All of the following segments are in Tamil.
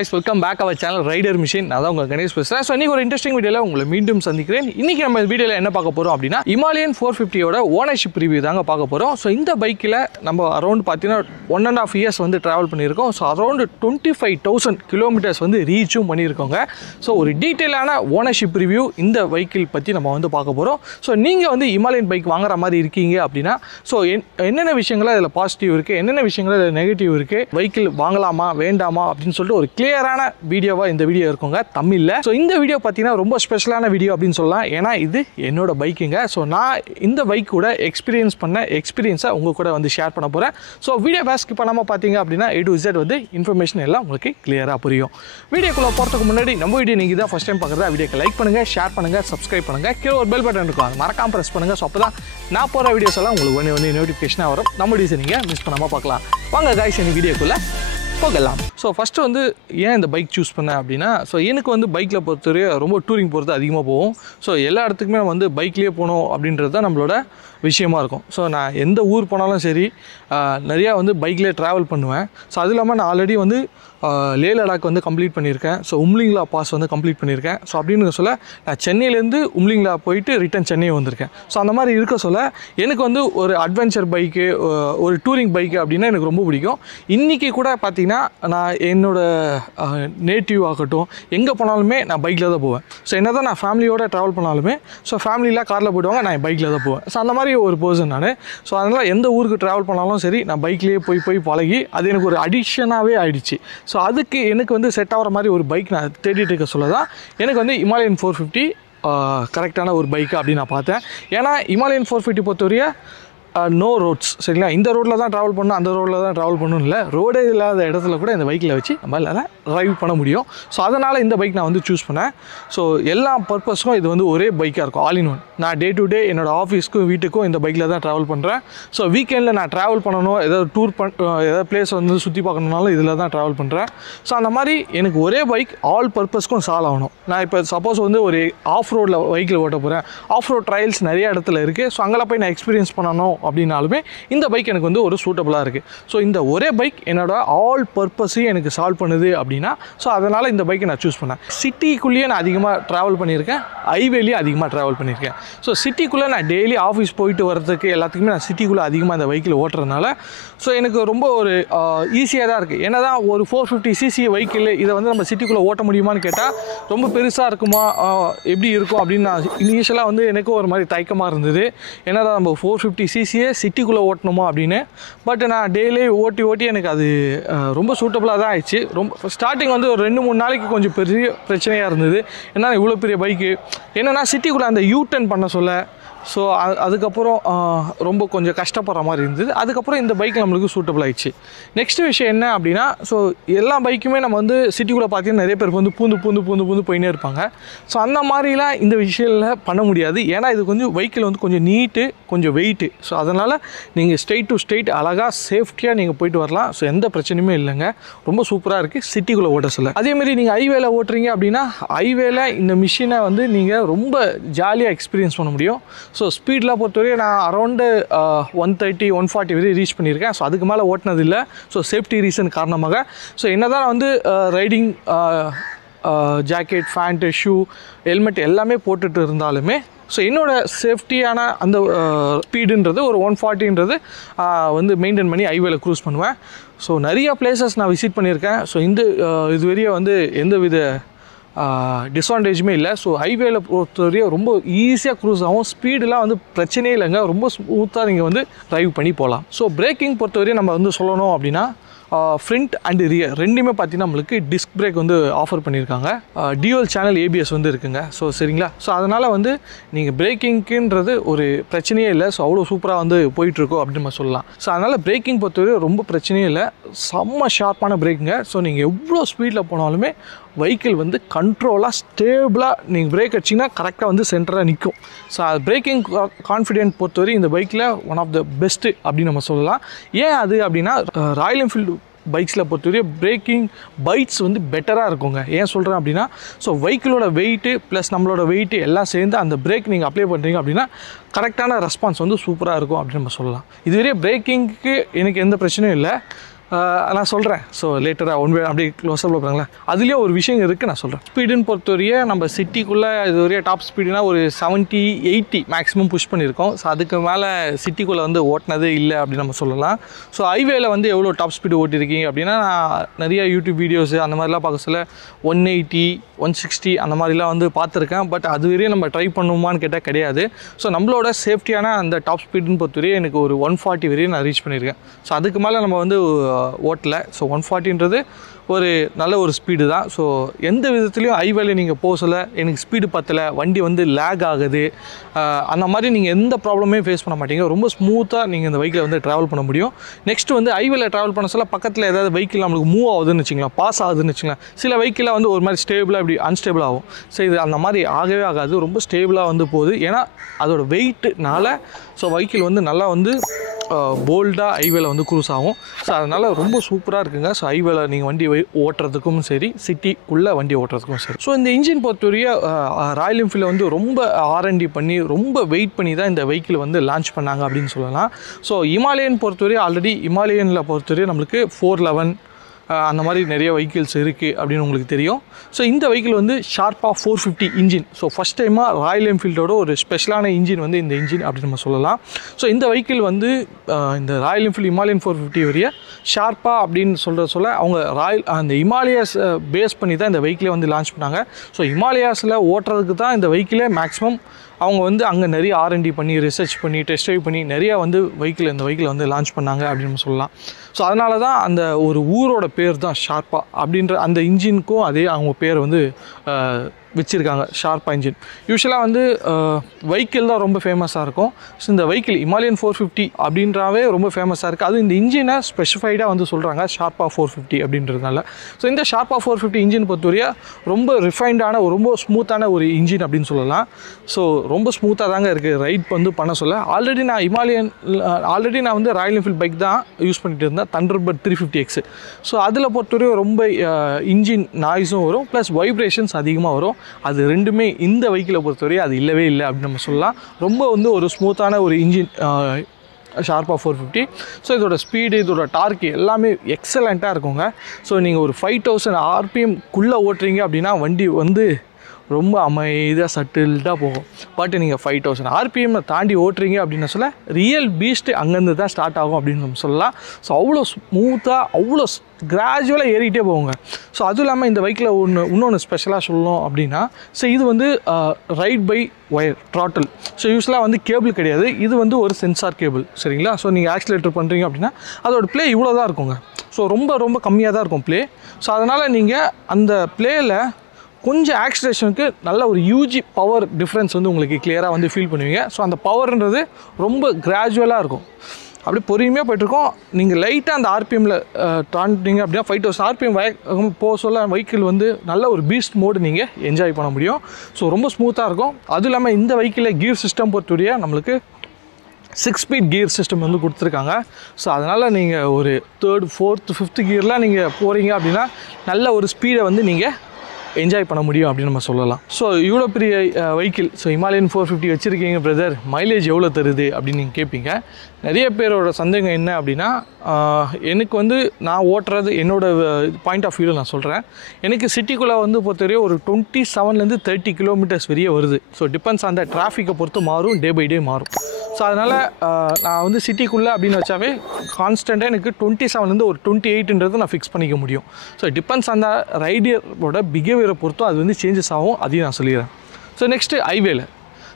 guys, welcome back our channel Rider Machine. நான் தான் உங்க கணேஷ் பேசுறேன். சோ இன்னைக்கு ஒரு இன்ட்ரஸ்டிங் வீடியோல உங்களை மீண்டும் சந்திக்கிறேன். இன்னைக்கு நம்ம இந்த வீடியோல என்ன பார்க்க போறோம் அப்படினா Himalayan 450 ஓட ஓனர்ஷிப் ரிவ்யூ தாங்க பார்க்க போறோம். சோ இந்த பைக்ல நம்ம அரௌண்ட் பாத்தீனா 1.5 இயர்ஸ் வந்து டிராவல் பண்ணியிருக்கோம். சோ அரௌண்ட் 25000 கிலோமீட்டர்ஸ் வந்து ரீச்சும் பண்ணியிருக்கோங்க. சோ ஒரு டீடைலான ஓனர்ஷிப் ரிவ்யூ இந்த பைக்கில் பத்தி நம்ம வந்து பார்க்க போறோம். சோ நீங்க வந்து Himalayan பைக் வாங்குற மாதிரி இருக்கீங்க அப்படினா சோ என்னென்ன விஷயங்கள் அதுல பாசிட்டிவ் இருக்கு, என்னென்ன விஷயங்கள் அதுல நெகட்டிவ் இருக்கு, பைக்கில் வாங்கலாமா வேண்டாமா அப்படின்னு சொல்லிட்டு ஒரு கிளியரான வீடியோவா இந்த வீடியோ இருக்குங்க தமிழ்ல. ஸோ இந்த வீடியோ பார்த்தீங்கன்னா ரொம்ப ஸ்பெஷலான வீடியோ அப்படின்னு சொல்லலாம். ஏன்னா இது என்னோட பைக்குங்க. ஸோ நான் இந்த பைக் கூட எக்ஸ்பீரியன்ஸ் பண்ண எக்ஸ்பீரியன்ஸை உங்க கூட வந்து ஷேர் பண்ண போறேன். ஸோ வீடியோ பேஸ்க்கு பண்ணாமல் பார்த்தீங்க அப்படின்னா A to Z வந்து இன்ஃபர்மேஷன் எல்லாம் உங்களுக்கு கிளியராக புரியும். வீடியோக்குள்ள போகிறதுக்கு முன்னாடி நம்ம வீடியோ நீங்கள் தான் ஃபர்ஸ்ட் டைம் பார்க்குறதா வீடியோக்கு லைக் பண்ணுங்க, ஷேர் பண்ணுங்க, சப்ஸ்கிரைப் பண்ணுங்க, கீழே ஒரு பெல் பட்டன் இருக்கும், அது மறக்காம ப்ரெஸ் பண்ணுங்க. ஸோ அப்போ தான் நான் போகிற வீடியோஸ் எல்லாம் உங்களுக்கு ஒன்று நோட்டிஃபிகேஷனாக வரும். நம்ம வீடியோஸை நீங்கள் மிஸ் பண்ணாமல் பார்க்கலாம். வாங்க காய்ஸ் இந்த வீடியோக்குள்ள போகலாம். ஸோ ஃபஸ்ட்டு வந்து ஏன் இந்த பைக் சூஸ் பண்ணேன் அப்படின்னா, ஸோ எனக்கு வந்து பைக்கில் பொறுத்தவரை ரொம்ப டூரிங் போகிறது அதிகமாக போகும். ஸோ எல்லா இடத்துக்குமே நம்ம வந்து பைக்லேயே போகணும் அப்படின்றது தான் நம்மளோட விஷயமா இருக்கும். ஸோ நான் எந்த ஊர் போனாலும் சரி நிறையா வந்து பைக்லேயே ட்ராவல் பண்ணுவேன். ஸோ அது இல்லாமல் நான் ஆல்ரெடி வந்து லே லடாக் வந்து கம்ப்ளீட் பண்ணியிருக்கேன். ஸோ உம்லிங்லா பாஸ் வந்து கம்ப்ளீட் பண்ணியிருக்கேன். ஸோ அப்படின்னு சொல்ல நான் சென்னையிலேருந்து உம்லிங்லா போயிட்டு ரிட்டன் சென்னை வந்திருக்கேன். ஸோ அந்த மாதிரி இருக்க சொல்ல எனக்கு வந்து ஒரு அட்வென்ச்சர் பைக்கு, ஒரு டூரிங் பைக்கு அப்படின்னா எனக்கு ரொம்ப பிடிக்கும். இன்றைக்கி கூட பார்த்திங்கன்னா நான் என்னோடய நேட்டிவ் ஆகட்டும் எங்கே போனாலுமே நான் பைக்கில் தான் போவேன். ஸோ என்ன தான் நான் ஃபேமிலியோடு ட்ராவல் பண்ணாலுமே ஸோ ஃபேமிலியில் காரில் போய்டுவாங்க, நான் பைக்கில் தான் போவேன். ஸோ அந்த மாதிரி ஒரு பர்சன் நான். ஸோ அதனால் எந்த ஊருக்கு ட்ராவல் பண்ணாலும் சரி நான் பைக்லேயே போய் பழகி அது எனக்கு ஒரு அடிக்ஷனாகவே ஆகிடுச்சு. ஸோ அதுக்கு எனக்கு வந்து செட் ஆகிற மாதிரி ஒரு பைக் நான் தேடிட்டு இருக்க சொல்ல தான் எனக்கு வந்து Himalayan 450 கரெக்டான ஒரு பைக்கு அப்படின்னு நான் பார்த்தேன். ஏன்னா Himalayan 450 பொறுத்தவரைய நோ ரோட்ஸ், சரிங்களா? இந்த ரோட்டில் தான் ட்ராவல் பண்ணணும், அந்த ரோட்டில் தான் ட்ராவல் பண்ணணும் இல்லை, ரோடே இல்லாத இடத்துல கூட இந்த பைக்கில் வச்சு நம்மளால் ட்ரைவ் பண்ண முடியும். ஸோ அதனால் இந்த பைக் நான் வந்து சூஸ் பண்ணேன். ஸோ எல்லா பர்பஸும் இது வந்து ஒரே பைக்காக இருக்கும், ஆல் இன் ஒன். நான் டே டு டே என்னோடய ஆஃபீஸ்க்கும் வீட்டுக்கும் இந்த பைக்கில் தான் ட்ராவல் பண்ணுறேன். ஸோ வீக்கெண்டில் நான் ட்ராவல் பண்ணணும், ஏதாவது டூர் ஏதாவது பிளேஸ் வந்து சுற்றி பார்க்கணுனாலும் இதில் தான் ட்ராவல் பண்ணுறேன். ஸோ அந்த மாதிரி எனக்கு ஒரே பைக் ஆல் பர்பஸ்க்கும் சால்வ் ஆகணும். நான் இப்போ சப்போஸ் வந்து ஒரு ஆஃப் ரோடில் பைக்கில் ஓட்ட போகிறேன், ஆஃப் ரோட் ட்ரையல்ஸ் நிறைய இடத்துல இருக்குது. ஸோ அங்கெல்லாம் போய் நான் எக்ஸ்பீரியன்ஸ் பண்ணணும் அப்படின்னாலுமே இந்த பைக் எனக்கு வந்து ஒரு சூட்டபுளாக இருக்குது. ஸோ இந்த ஒரே பைக் என்னோட ஆல் பர்பஸையும் எனக்கு சால்வ் பண்ணுது அப்படின்னா ஸோ அதனால் இந்த பைக்கை நான் சூஸ் பண்ணேன். சிட்டிக்குள்ளேயே நான் அதிகமாக ட்ராவல் பண்ணியிருக்கேன், ஹைவேலேயும் அதிகமாக ட்ராவல் பண்ணியிருக்கேன். ஸோ சிட்டிக்குள்ளே நான் டெய்லி ஆஃபீஸ் போயிட்டு வரதுக்கு எல்லாத்துக்குமே நான் சிட்டிக்குள்ளே அதிகமாக இந்த பைக்கில் ஓட்டுறதுனால ஸோ எனக்கு ரொம்ப ஒரு ஈஸியாக தான் இருக்குது. ஏன்னா தான் ஒரு 450cc வெஹிக்கிள் இதை வந்து நம்ம சிட்டிக்குள்ளே ஓட்ட முடியுமான்னு கேட்டால் ரொம்ப பெருசாக இருக்குமா, எப்படி இருக்கும் அப்படின்னு நான் இனிஷியலாக வந்து எனக்கும் ஒரு மாதிரி தயக்கமாக இருந்தது. ஏன்னா தான் நம்ம 450cc சிட்டிக்குள்ளே ஓட்டணுமா அப்படின்னு. பட் நான் டெய்லி ஓட்டி எனக்கு அது ரொம்ப சூட்டபுளாக தான் ஆயிடுச்சு. ரொம்ப ஸ்டார்டிங் வந்து ஒரு 2-3 நாளைக்கு கொஞ்சம் பெரிய பிரச்சனையாக இருந்தது. ஏன்னா இவ்வளோ பெரிய பைக்கு என்னென்னா சிட்டிக்குள்ளே அந்த யூ-டர்ன் பண்ண சொல்ல ஸோ அதுக்கப்புறம் ரொம்ப கொஞ்சம் கஷ்டப்படுற மாதிரி இருந்தது. அதுக்கப்புறம் இந்த பைக் நம்மளுக்கு சூட்டபுள் ஆகிடுச்சு. நெக்ஸ்ட் விஷயம் என்ன அப்படின்னா, ஸோ எல்லா பைக்குமே நம்ம வந்து சிட்டிக்குள்ளே பார்த்தீங்கன்னா நிறைய பேருக்கு வந்து பூந்து போயினே இருப்பாங்க. ஸோ அந்த மாதிரிலாம் இந்த விஷயத்தில் பண்ண முடியாது. ஏன்னா இது கொஞ்சம் வெஹிக்கிள் வந்து கொஞ்சம் நீட்டு, கொஞ்சம் வெயிட்டு. ஸோ அதனால் நீங்கள் ஸ்ட்ரெயிட் டு ஸ்ட்ரெயிட் அழகாக சேஃப்டியாக நீங்கள் போயிட்டு வரலாம். ஸோ எந்த பிரச்சனையுமே இல்லைங்க, ரொம்ப சூப்பராக இருக்குது சிட்டிக்குள்ளே ஓட்ட சொல்ல. அதேமாதிரி நீங்கள் ஹைவேல ஓட்டுறீங்க அப்படின்னா ஹைவேல இந்த மிஷினை வந்து நீங்கள் ரொம்ப ஜாலியாக எக்ஸ்பீரியன்ஸ் பண்ண முடியும். ஸோ ஸ்பீட்லாம் பொறுத்தவரை நான் அரௌண்டு 130-140 வரை ரீச் பண்ணியிருக்கேன். ஸோ அதுக்கு மேலே ஓட்டினது இல்லை. ஸோ சேஃப்டி ரீசன் காரணமாக. ஸோ என்ன தான் நான் வந்து riding jacket, pant, shoe, helmet எல்லாமே போட்டுட்டு இருந்தாலுமே ஸோ என்னோடய சேஃப்டியான அந்த ஸ்பீடுன்றது ஒரு 140ன்றது வந்து மெயின்டைன் பண்ணி ஹைவேல க்ரூஸ் பண்ணுவேன். ஸோ நிறையா பிளேசஸ் நான் விசிட் பண்ணியிருக்கேன். ஸோ இதுவரையும் வந்து எந்த வித டிஸ்அட்வான்டேஜுமே இல்லை. ஸோ ஹைவேல பொறுத்தவரையும் ரொம்ப ஈஸியாக க்ரூஸ் ஆகும். ஸ்பீடெலாம் வந்து பிரச்சனையே இல்லைங்க, ரொம்ப ஸ்மூத்தாக நீங்கள் வந்து ட்ரைவ் பண்ணி போகலாம். ஸோ பிரேக்கிங் பொறுத்தவரையும் நம்ம வந்து சொல்லணும் அப்படின்னா ஃப்ரண்ட் அண்ட் ரியர் ரெண்டுமே பார்த்தீங்கன்னா நம்மளுக்கு டிஸ்க் பிரேக் வந்து ஆஃபர் பண்ணியிருக்காங்க. டியூவல் சேனல் ABS வந்து இருக்குங்க. ஸோ சரிங்களா? ஸோ அதனால் வந்து நீங்கள் பிரேக்கிங்க்குன்றது ஒரு பிரச்சனையே இல்லை. ஸோ அவ்வளோ சூப்பராக வந்து போயிட்டுருக்கோம் அப்படின்னு நம்ம சொல்லலாம். ஸோ அதனால் பிரேக்கிங் பொறுத்தவரை ரொம்ப பிரச்சனையே இல்லை, செம்ம ஷார்ப்பான பிரேக்குங்க. ஸோ நீங்கள் எவ்வளோ ஸ்பீடில் போனாலுமே வெஹிக்கிள் வந்து கண்ட்ரோலாக ஸ்டேபிளாக நீங்கள் பிரேக் அடிச்சிங்கன்னா கரெக்டாக வந்து சென்டராக நிற்கும். ஸோ பிரேக்கிங் கான்ஃபிடென்ட் பொறுத்தவரை இந்த பைக்கில் ஒன் ஆஃப் த பெஸ்ட்டு அப்படின்னு நம்ம சொல்லலாம். ஏன் அது அப்படின்னா ராயல் என்ஃபீல்டு பைக்ஸில் பொறுத்தவரை பிரேக்கிங் பைட்ஸ் வந்து பெட்டராக இருக்குங்க. ஏன் சொல்கிறேன் அப்படின்னா ஸோ வெஹிக்கிளோட வெயிட்டு ப்ளஸ் நம்மளோட வெயிட்டு எல்லாம் சேர்ந்து அந்த பிரேக் நீங்கள் அப்ளை பண்ணுறீங்க அப்படின்னா கரெக்டான ரெஸ்பான்ஸ் வந்து சூப்பராக இருக்கும் அப்படின்னு நம்ம சொல்லலாம். இதுவரை பிரேக்கிங்க்கு எனக்கு எந்த பிரச்சனையும் இல்லை. நான் சொல்கிறேன். ஸோ லேட்டராக ஒன் வே அப்படியே க்ளோஸாக பார்க்குறாங்களா, அதுலேயே ஒரு விஷயம் இருக்குது, நான் சொல்கிறேன். ஸ்பீடுன்னு பொறுத்தவரையே நம்ம சிட்டிக்குள்ளே இது வரையும் டாப் ஸ்பீடுனா ஒரு 70-80 மேக்ஸிமம் புஷ் பண்ணியிருக்கோம். ஸோ அதுக்கு மேலே சிட்டிக்குள்ளே வந்து ஓட்டினதே இல்லை அப்படின்னு நம்ம சொல்லலாம். ஸோ ஹைவேல வந்து எவ்வளோ டாப் ஸ்பீடு ஓட்டிருக்கீங்க அப்படின்னா, நான் நிறைய யூடியூப் வீடியோஸு அந்த மாதிரிலாம் பார்க்க சொல்ல 180, 160 அந்த மாதிரிலாம் வந்து பார்த்துருக்கேன். பட் அது வரையும் நம்ம ட்ரை பண்ணுமான்னு கேட்டால் கிடையாது. ஸோ நம்மளோட சேஃப்டியான அந்த டாப் ஸ்பீடுன்னு பொறுத்தவரையும் எனக்கு ஒரு 140 வரையும் நான் ரீச் பண்ணியிருக்கேன். ஸோ அதுக்கு மேலே நம்ம வந்து ஓட்டல. ஸோ 140ன்றது ஒரு நல்ல ஒரு ஸ்பீடு தான். ஸோ எந்த விதத்துலையும் ஹைவேல நீங்கள் போக சொல்ல எனக்கு ஸ்பீடு பத்தலை, வண்டி வந்து லேக் ஆகுது, அந்த மாதிரி நீங்கள் எந்த ப்ராப்ளமே ஃபேஸ் பண்ண மாட்டீங்க. ரொம்ப ஸ்மூத்தாக நீங்கள் இந்த பைக்கில் வந்து ட்ராவல் பண்ண முடியும். நெக்ஸ்ட் வந்து ஹைவேல ட்ராவல் பண்ண சொல்ல பக்கத்தில் ஏதாவது வெஹிக்கிள் நம்மளுக்கு மூவ் ஆகுதுன்னு வச்சுக்கலாம், பாஸ் ஆகுதுன்னு வச்சுக்கலாம். சில வெஹிக்கில் வந்து ஒரு மாதிரி ஸ்டேபிளாக இப்படி அன்ஸ்டேபிள் ஆகும். ஸோ இது அந்த மாதிரி ஆகவே ஆகாது, ரொம்ப ஸ்டேபிளாக வந்து போகுது. ஏன்னா அதோட வெயிட்னால ஸோ வெஹிக்கிள் வந்து நல்லா வந்து போல்டாக ஹைவேல வந்து க்ரூஸ் ஆகும். ஸோ அதனால் ரொம்ப சூப்பராக இருக்குங்க. ஸோ ஹைவேல நீங்கள் வண்டி ஓட்டுறதுக்கும் சரி, சிட்டிக்குள்ளே வண்டி ஓட்டுறதுக்கும் சரி. ஸோ இந்த இன்ஜின் பொறுத்தவரைய ராயல் என்ஃபீல்டில் வந்து ரொம்ப R&D பண்ணி ரொம்ப வெயிட் பண்ணி தான் இந்த வெஹிக்கிள் வந்து லான்ச் பண்ணாங்க அப்படின்னு சொல்லலாம். ஸோ ஹிமாலயன் பொறுத்தவரையும் ஆல்ரெடி ஹிமாலயனில் பொறுத்தவரையும் நம்மளுக்கு 411 அந்த மாதிரி நிறைய வெஹிக்கிள்ஸ் இருக்குது அப்படின்னு உங்களுக்கு தெரியும். ஸோ இந்த வெஹிக்கிள் வந்து ஷார்ப்பா 450 இன்ஜின். ஸோ ஃபஸ்ட் டைமாக ராயல் என்ஃபீல்டோட ஒரு ஸ்பெஷலான இன்ஜின் வந்து இந்த இன்ஜின் அப்படின்னு நம்ம சொல்லலாம். ஸோ இந்த வெஹிக்கிள் வந்து இந்த ராயல் என்ஃபீல்டு ஹிமாலயன் 450 வரைய ஷார்ப்பா அப்படின்னு சொல்ல அவங்க அந்த ஹிமாலயாஸ் பேஸ் பண்ணி தான் இந்த வெஹிக்கிளை வந்து லான்ச் பண்ணாங்க. ஸோ ஹிமாலயாஸில் ஓட்டுறதுக்கு தான் இந்த வெஹிக்கிளே மேக்ஸிமம் அவங்க வந்து அங்கே நிறைய R&D பண்ணி ரிசர்ச் பண்ணி டெஸ்ட் ட்ரைவ் பண்ணி நிறையா வந்து இந்த வெஹிக்கிளை வந்து லான்ச் பண்ணாங்க அப்படின்னு சொல்லலாம். ஸோ அதனால தான் அந்த ஒரு ஊரோட பேர் தான் ஷார்ப்பா அப்படின்ற அந்த இன்ஜினுக்கும் அதே அவங்க பேர் வந்து வச்சுருக்காங்க, ஷார்ப்பா இன்ஜின். யூஸ்வலாக வந்து வெஹிக்கிள் தான் ரொம்ப ஃபேமஸாக இருக்கும். ஸோ இந்த வெஹிக்கிள் ஹிமாலயன் 450 அப்படின்றாவே ரொம்ப ஃபேமஸாக இருக்குது. அது இந்த இன்ஜினை ஸ்பெசிஃபைடாக வந்து சொல்கிறாங்க ஷார்ப்பா 450 அப்படின்றதுனால. ஸோ இந்த ஷார்ப்பா 450 இன்ஜின் பொறுத்தவரையா ரொம்ப ரிஃபைண்டான ரொம்ப ஸ்மூத்தான ஒரு இன்ஜின் அப்படின்னு சொல்லலாம். ஸோ ரொம்ப ஸ்மூத்தாக தாங்க இருக்குது ரைட் வந்து பண்ண சொல்ல. ஆல்ரெடி நான் வந்து ராயல் என்ஃபீல்டு பைக் தான் யூஸ் பண்ணிட்டு இருந்தேன், தண்டர்பர்ட் 350X. ஸோ அதில் பொறுத்தவரையும் ரொம்ப இன்ஜின் நாய்ஸும் வரும், ப்ளஸ் வைப்ரேஷன்ஸ் அதிகமாக வரும். அது ரெண்டுமே இந்த வெஹிக்கிளை பொறுத்தவரையும் அது இல்லவே இல்லை அப்படின்னு நம்ம சொல்லலாம். ரொம்ப வந்து ஒரு ஸ்மூத்தான ஒரு இன்ஜின் ஷார்ப்பா 450. ஸோ இதோட ஸ்பீடு, இதோட டார்க் எல்லாமே எக்ஸலண்ட்டாக இருக்குங்க. ஸோ நீங்கள் ஒரு 5000 RPMக்குள்ளே ஓட்டுறீங்க அப்படின்னா வண்டி வந்து ரொம்ப அமைதியாக சட்டில்டாக போகும். பட் நீங்கள் 5000 RPM தாண்டி ஓட்டுறீங்க அப்படின்னு சொல்ல ரியல் பீஸ்ட்டு அங்கேருந்து தான் ஸ்டார்ட் ஆகும் அப்படின்னு நம்ம சொல்லலாம். ஸோ அவ்வளோ ஸ்மூத்தாக அவ்வளோ கிராஜுவலாக ஏறிக்கிட்டே போகுங்க. ஸோ அதுவும் இல்லாமல் இந்த பைக்கில் இன்னொன்று ஸ்பெஷலாக சொல்லணும் அப்படின்னா, ஸோ இது வந்து ride by wire throttle. So யூஸ்வலாக வந்து கேபிள் கிடையாது, இது வந்து ஒரு சென்சார் கேபிள், சரிங்களா? ஸோ நீங்கள் ஆக்சிலேட்டர் பண்ணுறீங்க அப்படின்னா அதோட ப்ளே இவ்வளோ தான் இருக்குங்க. ஸோ ரொம்ப கம்மியாக தான் இருக்கும் ப்ளே. ஸோ அதனால் நீங்கள் அந்த ப்ளேயில் கொஞ்சம் ஆக்சிலேஷனுக்கு நல்ல ஒரு யூஜி பவர் டிஃப்ரென்ஸ் வந்து உங்களுக்கு கிளியராக வந்து ஃபீல் பண்ணுவீங்க. ஸோ அந்த பவர்ன்றது ரொம்ப கிராஜுவலாக இருக்கும், அப்படி பொறுமையாக போய்ட்டுருக்கோம். நீங்கள் லைட்டாக அந்த RPMல தாண்டிங்க அப்படின்னா 5000 RPM போக சொல்ல வெஹிக்கிள் வந்து நல்ல ஒரு பீஸ்ட் மோடு நீங்கள் என்ஜாய் பண்ண முடியும். ஸோ ரொம்ப ஸ்மூத்தாக இருக்கும். அதுவும் இல்லாமல் இந்த வெஹிக்கிளில் கியர் சிஸ்டம் பொறுத்தவரையா நம்மளுக்கு 6 ஸ்பீட் கியர் சிஸ்டம் வந்து கொடுத்துருக்காங்க. ஸோ அதனால் நீங்கள் ஒரு 3rd, 4th, 5th கியர்லாம் நீங்கள் போகிறீங்க அப்படின்னா நல்ல ஒரு ஸ்பீடை வந்து நீங்கள் என்ஜாய் பண்ண முடியும் அப்படின்னு நம்ம சொல்லலாம். ஸோ இவ்வளோ பெரிய வெஹிக்கிள், ஸோ ஹிமாலயன் 450 வச்சுருக்கீங்க பிரதர், மைலேஜ் எவ்வளோ தருது அப்படின்னு நீங்கள் கேட்பீங்க. நிறைய பேரோட சந்தேகம் என்ன அப்படின்னா, எனக்கு வந்து நான் ஓட்டுறது என்னோடய பாயிண்ட் ஆஃப் வியூவில் நான் சொல்கிறேன். எனக்கு சிட்டிக்குள்ளே வந்து பொறுத்தவரையும் ஒரு 27 to 30 கிலோமீட்டர்ஸ் வரைய வருது. ஸோ டிபெண்ட்ஸ் அந்த டிராஃபிக்கை பொறுத்து மாறும், டே பை டே மாறும். ஸோ அதனால் நான் வந்து சிட்டிக்குள்ளே அப்படின்னு வச்சாவே கான்ஸ்டண்ட்டாக எனக்கு 27 ஒரு 28 நான் ஃபிக்ஸ் பண்ணிக்க முடியும். ஸோ டிபெண்ட்ஸ் அந்த ரைடரோட பிஹேவியரை பொறுத்தும் அது வந்து சேஞ்சஸ் ஆகும், அதையும் நான் சொல்லிடுறேன். ஸோ நெக்ஸ்ட்டு ஹைவேல.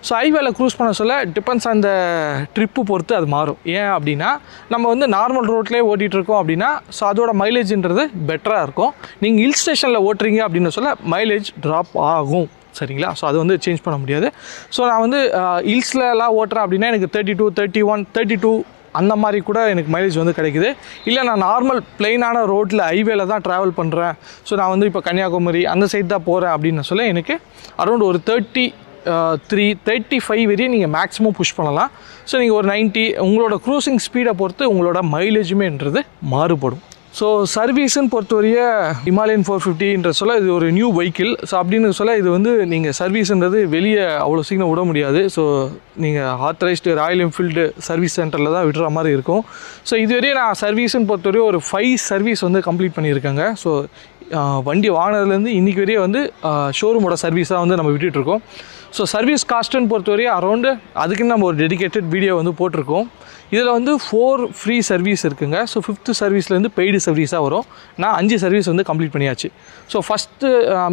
ஸோ ஹைவேல க்ரூஸ் பண்ண சொல்ல டிபெண்ட்ஸ் அந்த ட்ரிப்பு பொறுத்து அது மாறும். ஏன் அப்படின்னா நம்ம வந்து நார்மல் ரோட்லேயே ஓட்டிகிட்ருக்கோம் அப்படின்னா ஸோ அதோட மைலேஜ்ன்றது பெட்டராக இருக்கும். நீங்கள் ஹில் ஸ்டேஷனில் ஓட்டுறீங்க அப்படின்னு சொல்ல மைலேஜ் ட்ராப் ஆகும், சரிங்களா? ஸோ அது வந்து சேஞ்ச் பண்ண முடியாது. ஸோ நான் வந்து ஹில்ஸ்லலாம் ஓட்டுறேன் அப்படின்னா எனக்கு 32, 31, 32 அந்த மாதிரி கூட எனக்கு மைலேஜ் வந்து கிடைக்குது. இல்லை நான் நார்மல் பிளெயினான ரோட்டில் ஹைவேல தான் ட்ராவல் பண்ணுறேன், ஸோ நான் வந்து இப்போ கன்னியாகுமரி அந்த சைடு தான் போகிறேன் அப்படின்னு சொல்ல எனக்கு அரௌண்ட் ஒரு 33, 35 வரையும் நீங்கள் மேக்ஸிமம் புஷ் பண்ணலாம். ஸோ நீங்கள் ஒரு 90 உங்களோட க்ரூசிங் ஸ்பீடை பொறுத்து உங்களோட மைலேஜுமேன்றது மாறுபடும். ஸோ சர்வீஸ்ன்னு பொறுத்தவரைய ஹிமாலயன் 450ன்ற சொல்ல இது ஒரு நியூ வெஹிக்கிள். ஸோ அப்படின்னு சொல்ல இது வந்து நீங்கள் சர்வீஸ்ன்றது வெளியே அவ்வளோ சீக்கிரம் விட முடியாது. ஸோ நீங்கள் ஆத்தரைஸ்டு ராயல் என்ஃபீல்டு சர்வீஸ் சென்டரில் தான் விடுற மாதிரி இருக்கும். ஸோ இதுவரையும் நான் சர்வீஸ்ன்னு பொறுத்தவரையும் ஒரு 5 சர்வீஸ் வந்து கம்ப்ளீட் பண்ணியிருக்கேங்க. ஸோ வண்டி வாங்கினதுலேருந்து இன்றைக்கி வரையே வந்து ஷோரூமோட சர்வீஸாக வந்து நம்ம விட்டுட்ருக்கோம். ஸோ சர்வீஸ் காஸ்ட்டுன்னு பொறுத்தவரையும் அரௌண்டு அதுக்குன்னு நம்ம ஒரு டெடிக்கேட்டட் வீடியோ வந்து போட்டிருக்கோம். இதில் வந்து 4 ஃப்ரீ சர்வீஸ் இருக்குங்க. ஸோ 5th சர்வீஸ்லேருந்து பெய்டு சர்வீஸாக வரும். நான் 5 சர்வீஸ் வந்து கம்ப்ளீட் பண்ணியாச்சு. ஸோ ஃபஸ்ட்டு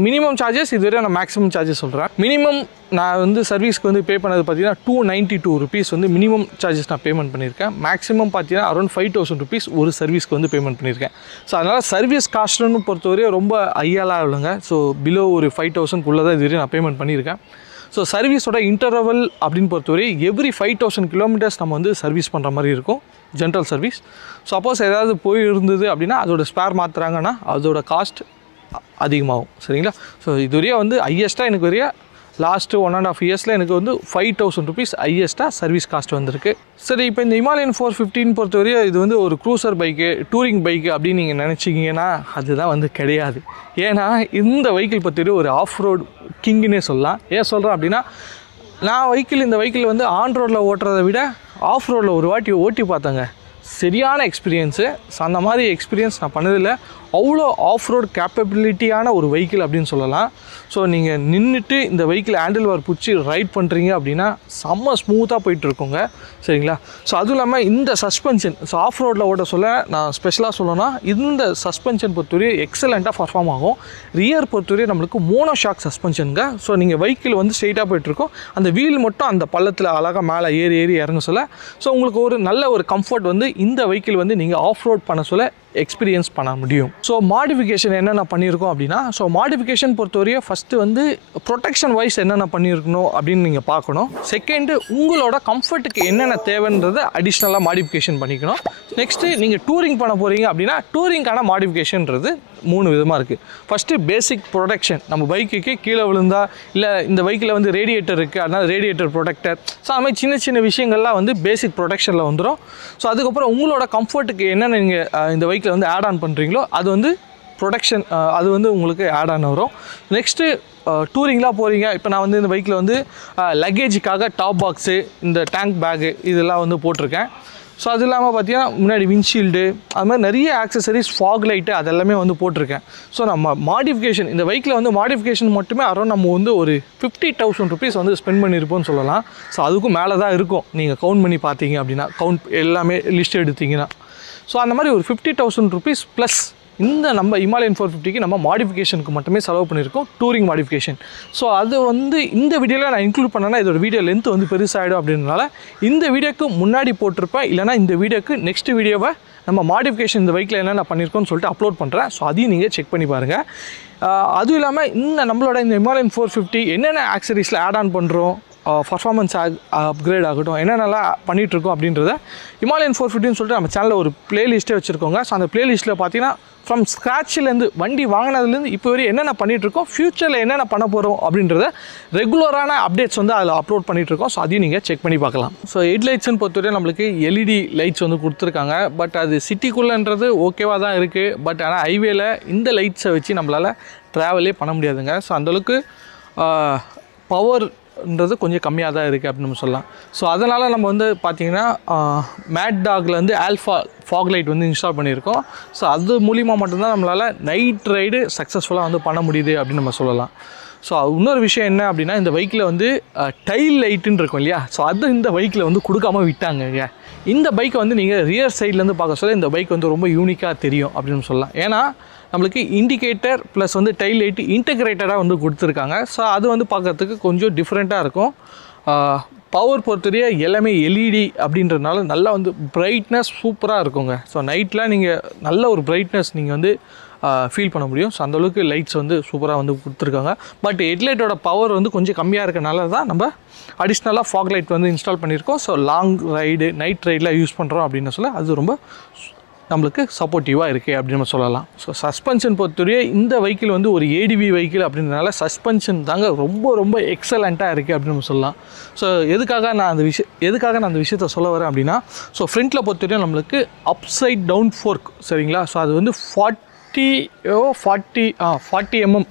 மினிமம் சார்ஜஸ் இதுவரை நான் மேக்ஸிமம் சார்ஜஸ் சொல்கிறேன். மினிமம் நான் வந்து சர்வீஸ்க்கு வந்து பே பண்ணது பார்த்தீங்கன்னா 292 ருபீஸ் வந்து மினிமம் சார்ஜஸ் நான் பேமெண்ட் பண்ணியிருக்கேன். மேக்ஸிமம் பார்த்தீங்கன்னா அரௌண்ட் 5000 ருபீஸ் ஒரு சர்வீஸ்க்கு வந்து பேமெண்ட் பண்ணியிருக்கேன். ஸோ அதனால் சர்வீஸ் காஸ்ட்டுன்னு பொறுத்தவரையும் ரொம்ப ஐயாலாம் இல்லைங்க. ஸோ பிலோ ஒரு 5000 தான் இதுவரை நான் பேமெண்ட் பண்ணியிருக்கேன். ஸோ சர்வீஸோட இன்டர்வல் அப்படின்னு பொறுத்தவரை எவ்ரி 5000 கிலோமீட்டர்ஸ் நம்ம வந்து சர்வீஸ் பண்ணுற மாதிரி இருக்கும் ஜென்ரல் சர்வீஸ். சப்போஸ் ஏதாவது போய் இருந்தது அப்படின்னா அதோட ஸ்பேர் மாற்றுறாங்கன்னா அதோட காஸ்ட் அதிகமாகும். சரிங்களா? ஸோ இதுவரையே வந்து ஹையஸ்ட்டாக எனக்கு வரைய லாஸ்ட்டு 1.5 இயர்ஸில் எனக்கு வந்து 5000 ருபீஸ் ஹையஸ்ட்டாக சர்வீஸ் காஸ்ட் வந்திருக்கு. சரி, இப்போ இந்த ஹிமாலயன் 450 பொறுத்தவரையும் இது வந்து ஒரு க்ரூசர் பைக்கு, டூரிங் பைக்கு அப்படின்னு நீங்கள் நினச்சிங்கன்னா அதுதான் வந்து கிடையாது. ஏன்னா இந்த வெஹிக்கிள் பற்றி ஒரு ஆஃப் ரோட் கிங்குன்னே சொல்லலாம். ஏன் சொல்கிறேன் அப்படின்னா இந்த வெஹிக்கிள் வந்து ஆன் ரோடில் ஓட்டுறதை விட ஆஃப் ரோடில் ஒரு வாட்டி ஓட்டி பார்த்தேங்க. சரியான எக்ஸ்பீரியன்ஸு. ஸோ அந்த மாதிரி எக்ஸ்பீரியன்ஸ் நான் பண்ணதில்லை. அவ்வளோ ஆஃப் ரோட் கேப்பபிலிட்டியான ஒரு வெஹிக்கிள் அப்படின்னு சொல்லலாம். ஸோ நீங்கள் நின்றுட்டு இந்த வெஹிக்கிள் ஹேண்டில் பார் பிடிச்சி ரைட் பண்ணுறீங்க அப்படின்னா செம்ம ஸ்மூத்தாக போயிட்டுருக்குங்க. சரிங்களா? ஸோ அதுவும் இல்லாமல் இந்த சஸ்பென்ஷன், ஸோ ஆஃப் ரோட்டில் ஓட்ட சொல்ல நான் ஸ்பெஷலாக சொல்லணும்னா இந்த சஸ்பென்ஷன் பொறுத்தவரை எக்ஸலண்ட்டாக பர்ஃபார்ம் ஆகும். ரியர் பொறுத்தவரை நம்மளுக்கு மோனோ ஷாக் சஸ்பென்ஷனுங்க. ஸோ நீங்கள் வெஹிக்கிள் வந்து ஸ்ட்ரெயிட்டாக போயிட்டுருக்கோம், அந்த வீல் மட்டும் அந்த பள்ளத்தில் அழகாக மேலே ஏறி இறங்க சொல்ல ஸோ உங்களுக்கு ஒரு நல்ல ஒரு கம்ஃபர்ட் வந்து இந்த வெஹிக்கிள் வந்து நீங்கள் ஆஃப் ரோட் பண்ண சொல்ல எக்ஸ்பீரியன்ஸ் பண்ண முடியும். ஸோ மாடிஃபிகேஷன் என்னென்ன பண்ணியிருக்கோம் அப்படின்னா, ஸோ மாடிஃபிகேஷன் பொறுத்தவரையும் ஃபஸ்ட்டு வந்து ப்ரொடெக்ஷன் வைஸ் என்னென்ன பண்ணியிருக்கணும் அப்படின்னு நீங்கள் பார்க்கணும். செகண்டு உங்களோட கம்ஃபர்ட்டுக்கு என்னென்ன தேவைன்றதை அடிஷ்னலாக மாடிஃபிகேஷன் பண்ணிக்கணும். நெக்ஸ்ட்டு நீங்கள் டூரிங் பண்ண போகிறீங்க அப்படின்னா டூரிங்கான மாடிஃபிகேஷன்றது 3 விதமாக இருக்குது. ஃபஸ்ட்டு பேசிக் ப்ரொடெக்ஷன், நம்ம பைக்குக்கு கீழே விழுந்தா இல்லை இந்த பைக்கில் வந்து ரேடியேட்டர் இருக்குது அதனால் ரேடியேட்டர் ப்ரொடெக்டர், ஸோ அது மாதிரி சின்ன சின்ன விஷயங்கள்லாம் வந்து பேசிக் ப்ரொடெக்ஷனில் வந்துடும். ஸோ அதுக்கப்புறம் உங்களோட கம்ஃபர்ட்டுக்கு என்னென்ன நீங்கள் இந்த பைக்கில் வந்து ஆட் ஆன் பண்ணுறீங்களோ அது வந்து ப்ரொடெக்ஷன், அது வந்து உங்களுக்கு ஆட் ஆன் வரும். நெக்ஸ்ட்டு டூரிங்லாம் போகிறீங்க, இப்போ நான் வந்து இந்த பைக்கில் வந்து லக்கேஜுக்காக டாப் பாக்ஸு, இந்த டேங்க் பேகு இதெல்லாம் வந்து போட்டிருக்கேன். ஸோ அது இல்லாமல் பார்த்தீங்கன்னா முன்னாடி விண்ட்ஷீல்டு, அது மாதிரி நிறைய ஆக்சசரிஸ், ஃபாக் லைட்டு அதெல்லாமே வந்து போட்டிருக்கேன். ஸோ நம்ம மாடிஃபிகேஷன் இந்த பைக்கில் வந்து மாடிஃபிகேஷன் மட்டுமே அரௌண்ட் நம்ம வந்து ஒரு 50,000 ருபீஸ் வந்து ஸ்பெண்ட் பண்ணியிருப்போம்னு சொல்லலாம். ஸோ அதுக்கும் மேலே தான் இருக்கும் நீங்கள் கவுண்ட் பண்ணி பார்த்தீங்க அப்படின்னா, எல்லாமே லிஸ்ட் எடுத்திங்கன்னா. ஸோ அந்த மாதிரி ஒரு 50,000 ருபீஸ் ப்ளஸ் இந்த நம்ம ஹிமாலயன் 450க்கு நம்ம மாடிஃபிகேஷனுக்கு மட்டுமே செலவு பண்ணியிருக்கோம், டூரிங் மாடிஃபிகேஷன். ஸோ அது வந்து இந்த வீடியோவில் நான் இன்க்ளூட் பண்ணேன்னா இதோட வீடியோ லென்த் வந்து பெருசாகிடும் அப்படின்றனால இந்த வீடியோக்கு முன்னாடி போட்டிருப்பேன், இல்லைனா இந்த வீடியோக்கு நெக்ஸ்ட் வீடியோவை நம்ம மாடிஃபிகேஷன் இந்த பைக்கில் என்னென்ன பண்ணியிருக்கோம்னு சொல்லிட்டு அப்லோட் பண்ணுறேன். ஸோ அதையும் நீங்கள் செக் பண்ணி பாருங்கள். அதுவும் இல்லாமல் நம்மளோட இந்த ஹிமாலயன் 450 என்னென்ன ஆக்சரிஸில் ஆட் ஆன் பண்ணுறோம், பர்ஃபார்மன்ஸ் அப்கிரேட் ஆகட்டும், என்னென்னலாம் பண்ணிகிட்ருக்கோம் அப்படின்றத ஹிமாலயன் 450ன்னு சொல்லிட்டு நம்ம சேனலில் ஒரு ப்ளேலிஸ்ட்டே வச்சுருக்கோங்க. ஸோ அந்த ப்ளேலிஸ்ட்டில் பார்த்தீங்கன்னா ஃப்ரம் ஸ்க்ராட்சிலேருந்து வண்டி வாங்கினதுலேருந்து இப்போ வரையும் என்னென்ன பண்ணிகிட்ருக்கோம், ஃப்யூச்சரில் என்னென்ன பண்ண போகிறோம் அப்படின்றத ரெகுலரான அப்டேட்ஸ் வந்து அதில் அப்லோட் பண்ணிகிட்ருக்கோம். ஸோ அதையும் நீங்கள் செக் பண்ணி பார்க்கலாம். ஸோ ஹெட்லைட்ஸ்ன்னு பொறுத்தவரையும் நம்மளுக்கு எல்இடி லைட்ஸ் வந்து கொடுத்துருக்காங்க. பட் அது சிட்டிக்குள்ளேன்றது ஓகேவாக தான் இருக்குது. பட் ஆனால் ஹைவேல இந்த லைட்ஸை வச்சு நம்மளால் ட்ராவலே பண்ண முடியாதுங்க. ஸோ அந்தளவுக்கு பவர்ன்றது கொஞ்சம் கம்மியாக தான் இருக்குது அப்படின்னு நம்ம சொல்லலாம். ஸோ அதனால் நம்ம வந்து பார்த்திங்கன்னா மேட் டாகில் வந்து ஆல்ஃபா ஃபாக் லைட் வந்து இன்ஸ்டால் பண்ணியிருக்கோம். ஸோ அது மூலிமா மட்டும்தான் நம்மளால் நைட் ரைடு சக்ஸஸ்ஃபுல்லாக வந்து பண்ண முடியுது அப்படின்னு நம்ம சொல்லலாம். ஸோ இன்னொரு விஷயம் என்ன அப்படின்னா, இந்த பைக்கில் வந்து டைல் லைட்டுன்னு இருக்கும் இல்லையா, ஸோ அது இந்த பைக்கில் வந்து கொடுக்காமல் விட்டாங்க. இந்த பைக்கை வந்து நீங்கள் ரியர் சைட்லேருந்து பார்க்க சொல்ல இந்த பைக் வந்து ரொம்ப யூனிக்காக தெரியும் அப்படின்னு சொல்லலாம். ஏன்னா நம்மளுக்கு இண்டிகேட்டர் ப்ளஸ் வந்து டைல் லைட்டு இன்டெகிரேட்டடாக வந்து கொடுத்துருக்காங்க. ஸோ அது வந்து பார்க்குறதுக்கு கொஞ்சம் டிஃப்ரெண்ட்டாக இருக்கும். பவர் பொறுத்தவரையே எல்லாமே எல்இடி அப்படின்றதுனால நல்லா வந்து பிரைட்னஸ் சூப்பராக இருக்குங்க. ஸோ நைட்டில் நீங்கள் நல்ல ஒரு பிரைட்னஸ் நீங்கள் வந்து ஃபீல் பண்ண முடியும். ஸோ அந்தளவுக்கு லைட்ஸ் வந்து சூப்பராக வந்து கொடுத்துருக்காங்க. பட் ஹெட்லைட்டோட பவர் வந்து கொஞ்சம் கம்மியாக இருக்கனால தான் நம்ம அடிஷ்னலாக ஃபாக் லைட் வந்து இன்ஸ்டால் பண்ணியிருக்கோம். ஸோ லாங் ரைடு, நைட் ரைடில் யூஸ் பண்ணுறோம் அப்படின்னு சொல்ல அது ரொம்ப நம்மளுக்கு சப்போர்ட்டிவாக இருக்குது அப்படின்னு நம்ம சொல்லலாம். ஸோ சஸ்பென்ஷன் பொறுத்தவரையே இந்த வெஹிக்கிள் வந்து ஒரு ஏடிவி வெஹிக்கிள் அப்படின்றனால சஸ்பென்ஷன் தாங்க ரொம்ப ரொம்ப எக்ஸலண்ட்டாக இருக்குது அப்படின்னு நம்ம சொல்லலாம். ஸோ எதுக்காக நான் அந்த விஷயத்தை சொல்ல வரேன் அப்படின்னா, ஸோ ஃப்ரண்ட்டில் பொறுத்தவரையும் நம்மளுக்கு அப்சைட் டவுன் ஃபோர்க் சரிங்களா. ஸோ அது வந்து 40 mm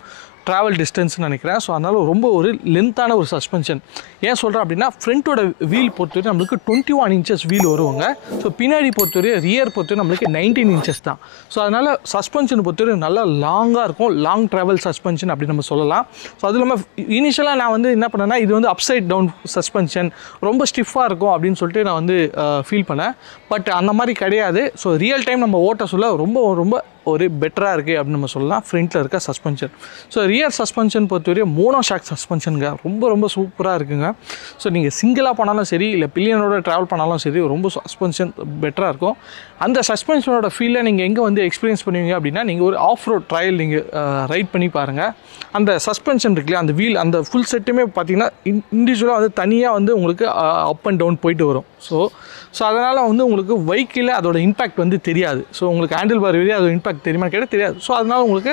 ட்ராவல் டிஸ்டன்ஸ்னு நினைக்கிறேன். ஸோ அதனால் ரொம்ப ஒரு லென்த்தான ஒரு சஸ்பென்ஷன். ஏன் சொல்கிறேன் அப்படின்னா, ஃப்ரண்ட்டோட வீல் பொறுத்தவரை நம்மளுக்கு 21 inches வீல் வருவாங்க. ஸோ பின்னாடி பொறுத்தவரை ரியர் பொறுத்தவரை நம்மளுக்கு 19 inches தான். ஸோ அதனால் சஸ்பென்ஷன் பொறுத்தவரை நல்லா லாங்காக இருக்கும், லாங் ட்ராவல் சஸ்பென்ஷன் அப்படின்னு நம்ம சொல்லலாம். ஸோ அது இல்லாமல் இனிஷியலாக நான் வந்து என்ன பண்ணேன்னா, இது வந்து அப்சைட் டவுன் சஸ்பென்ஷன் ரொம்ப ஸ்டிஃபாக இருக்கும் அப்படின்னு சொல்லிட்டு நான் வந்து ஃபீல் பண்ணேன். பட் அந்த மாதிரி கிடையாது. ஸோ ரியல் டைம் நம்ம ஓட்ட சொல்ல ரொம்ப ரொம்ப ஒரு பெட்டராக இருக்குது அப்படின்னு நம்ம சொல்லலாம் ஃப்ரண்ட்டில் இருக்க சஸ்பென்ஷன். ஸோ ரியர் சஸ்பென்ஷன் பொறுத்தவரையும் மோனோஷாக் சஸ்பென்ஷனுங்க ரொம்ப ரொம்ப சூப்பராக இருக்குங்க. ஸோ நீங்கள் சிங்கிளாக பண்ணாலும் சரி இல்லை பில்லியனோட ட்ராவல் பண்ணாலும் சரி ரொம்ப சஸ்பென்ஷன் பெட்டராக இருக்கும். அந்த சஸ்பென்ஷனோட ஃபீலை நீங்கள் எங்கே வந்து எக்ஸ்பீரியன்ஸ் பண்ணுவீங்க அப்படின்னா, நீங்கள் ஒரு ஆஃப் ரோட் ட்ரையல் நீங்கள் ரைட் பண்ணி பாருங்கள். அந்த சஸ்பென்ஷன் இருக்குல்லையா, அந்த வீல் அந்த ஃபுல் செட்டுமே பார்த்தீங்கன்னா இண்டிவிஜுவலாக வந்து தனியாக வந்து உங்களுக்கு அப் அண்ட் டவுன் போயிட்டு வரும். ஸோ அதனால் வந்து உங்களுக்கு வெஹிக்கிளில் அதோட இம்பாக்ட் வந்து தெரியாது. ஸோ உங்களுக்கு ஹேண்டில் பார் வழியாக அதோட இம்பாக்ட் தெரியுமா கேட்டால் தெரியாது. ஸோ அதனால் உங்களுக்கு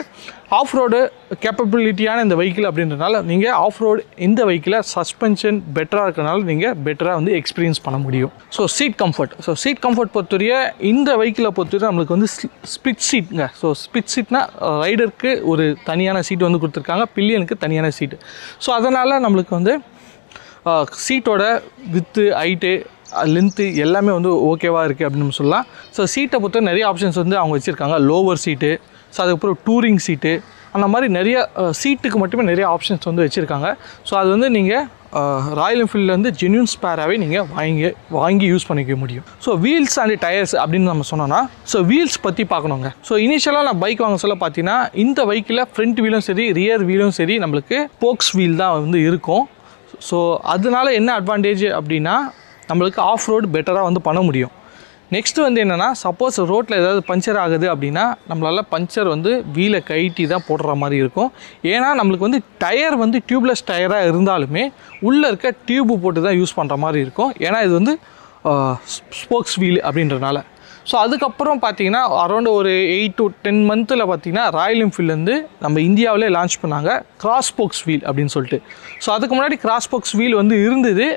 ஆஃப் ரோடு கேப்பபிலிட்டியான இந்த வெஹிக்கிள் அப்படின்றனால நீங்கள் ஆஃப் ரோடு இந்த வெஹிக்கிளை சஸ்பென்ஷன் பெட்டராக இருக்கிறனால நீங்கள் பெட்டராக வந்து எக்ஸ்பீரியன்ஸ் பண்ண முடியும். ஸோ சீட் கம்ஃபர்ட் பொறுத்தவரைய இந்த வெஹிக்கிளை பொறுத்தவரை நம்மளுக்கு வந்து ஸ்பிட் சீட்டுங்க. ஸோ ஸ்பிட் சீட்னா ரைடருக்கு ஒரு தனியான சீட் வந்து கொடுத்துருக்காங்க, பில்லியனுக்கு தனியான சீட்டு. ஸோ அதனால் நம்மளுக்கு வந்து சீட்டோட வித்து ஹைட்டு லென்த்து எல்லாமே வந்து ஓகேவாக இருக்குது அப்படின்னு நம்ம சொல்லலாம். ஸோ சீட்டை பொறுத்த நிறைய ஆப்ஷன்ஸ் வந்து அவங்க வச்சுருக்காங்க. லோவர் சீட்டு, ஸோ அதுக்கப்புறம் டூரிங் சீட்டு, அந்த மாதிரி நிறைய சீட்டுக்கு மட்டுமே நிறைய ஆப்ஷன்ஸ் வந்து வச்சுருக்காங்க. ஸோ அது வந்து நீங்கள் ராயல் என்ஃபீல்டில் வந்து ஜென்யூன் ஸ்பேராகவே நீங்கள் வாங்கி யூஸ் பண்ணிக்க முடியும். ஸோ வீல்ஸ் அண்ட் டயர்ஸ் அப்படின்னு நம்ம சொன்னோன்னா, ஸோ வீல்ஸ் பற்றி பார்க்கணுங்க. ஸோ இனிஷியலாக நான் பைக் வாங்க சொல்ல பார்த்தீங்கன்னா, இந்த பைக்கில் ஃப்ரண்ட் வீலும் சரி ரியர் வீலும் சரி நம்மளுக்கு போக்ஸ் வீல் தான் வந்து இருக்கும். ஸோ அதனால என்ன அட்வான்டேஜ் அப்படின்னா, நம்மளுக்கு ஆஃப் ரோடு பெட்டராக வந்து பண்ண முடியும். நெக்ஸ்ட்டு வந்து என்னென்னா, சப்போஸ் ரோட்டில் ஏதாவது பஞ்சர் ஆகுது அப்படின்னா நம்மளால் பஞ்சர் வந்து வீலை கைட்டி தான் போடுற மாதிரி இருக்கும். ஏன்னா நம்மளுக்கு வந்து டயர் வந்து டியூப்லெஸ் டயராக இருந்தாலுமே உள்ளே இருக்க டியூப்பு போட்டு தான் யூஸ் பண்ணுற மாதிரி இருக்கும். ஏன்னா இது வந்து ஸ்போக்ஸ் வீல் அப்படின்றனால. ஸோ அதுக்கப்புறம் பார்த்தீங்கன்னா அரௌண்ட் ஒரு 8 to 10 months பார்த்தீங்கன்னா ராயல் என்ஃபீல்ட்லேருந்து நம்ம இந்தியாவிலே லான்ச் பண்ணாங்க கிராஸ் ஸ்போக்ஸ் வீல் அப்படின்னு சொல்லிட்டு. ஸோ அதுக்கு முன்னாடி கிராஸ் ஸ்போக்ஸ் வீல் வந்து இருந்தது.